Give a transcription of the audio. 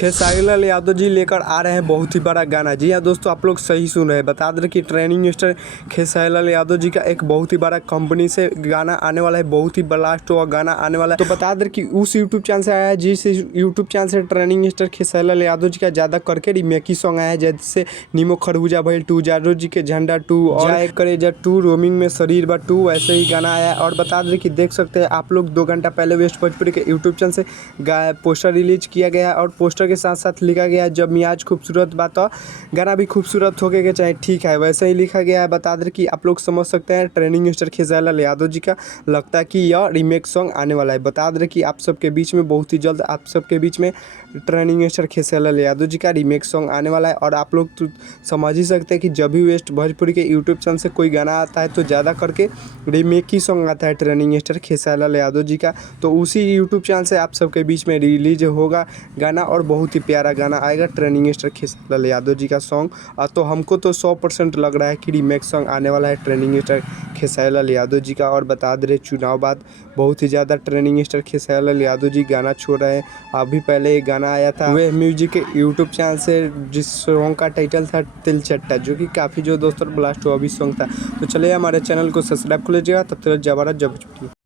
खेसारी लाल यादव जी लेकर आ रहे हैं बहुत ही बड़ा गाना। जी हाँ दोस्तों, आप लोग सही सुन रहे हैं। बता दें कि ट्रेंडिंग स्टार खेसारी लाल यादव जी का एक बहुत ही बड़ा कंपनी से गाना आने वाला है, बहुत ही ब्लास्ट हुआ गाना आने वाला है। तो बता दें कि उस यूट्यूब चैनल से आया है जिस यूट्यूब चैनल से ट्रेंडिंग स्टार खेसारी लाल यादव जी का ज़्यादा करके रिमेकी सॉन्ग आया है, जैसे नीमो खरबूजा भइल 2, जादव जी के झंडा 2 और जाए करेजा 2, रोमिंग में शरीर बा 2, वैसे ही गाना आया है। और बता दें कि देख सकते हैं आप लोग 2 घंटा पहले वेस्ट भोजपुरी के यूट्यूब चैनल से पोस्टर रिलीज किया गया और पोस्टर के साथ साथ लिखा गया है, जब मियाज खूबसूरत बात हो गाना भी खूबसूरत होके के चाहे ठीक है, वैसे ही लिखा गया है। बता दें कि आप लोग समझ सकते हैं ट्रेंडिंग स्टार खेसारी लाल यादव जी का लगता है कि यह रीमेक सॉन्ग आने वाला है। बता दें कि आप सबके बीच में बहुत ही जल्द आप सबके बीच में ट्रेंडिंग स्टार खेसारी लाल यादव जी का रीमेक सॉन्ग आने वाला है। और आप लोग तो समझ ही सकते हैं कि जब भी वेस्ट भोजपुरी के यूट्यूब चैनल से कोई गाना आता है तो ज़्यादा करके रीमेक ही सॉन्ग आता है ट्रेंडिंग स्टार खेसारी लाल यादव जी का। तो उसी यूट्यूब चैनल से आप सबके बीच में रिलीज होगा गाना और बहुत ही प्यारा गाना आएगा ट्रेंडिंग स्टार खेसारी लाल यादव जी का सॉन्ग। तो हमको तो 100% लग रहा है कि रीमेक सॉन्ग आने वाला है ट्रेंडिंग स्टार खेसारी लाल यादव जी का। और बता दे रहे चुनाव बाद बहुत ही ज़्यादा ट्रेंडिंग स्टार खेसारी लाल यादव जी गाना छोड़ रहे हैं। अभी पहले एक गाना आया था वे म्यूजिक के यूट्यूब चैनल से, जिस सॉन्ग का टाइटल था तिल चट्टा, जो कि काफ़ी जो दोस्तों ब्लास्ट हुआ भी सॉन्ग था। तो चलिए हमारे चैनल को सब्सक्राइब कर लीजिएगा। तब तक जबरदस्त जब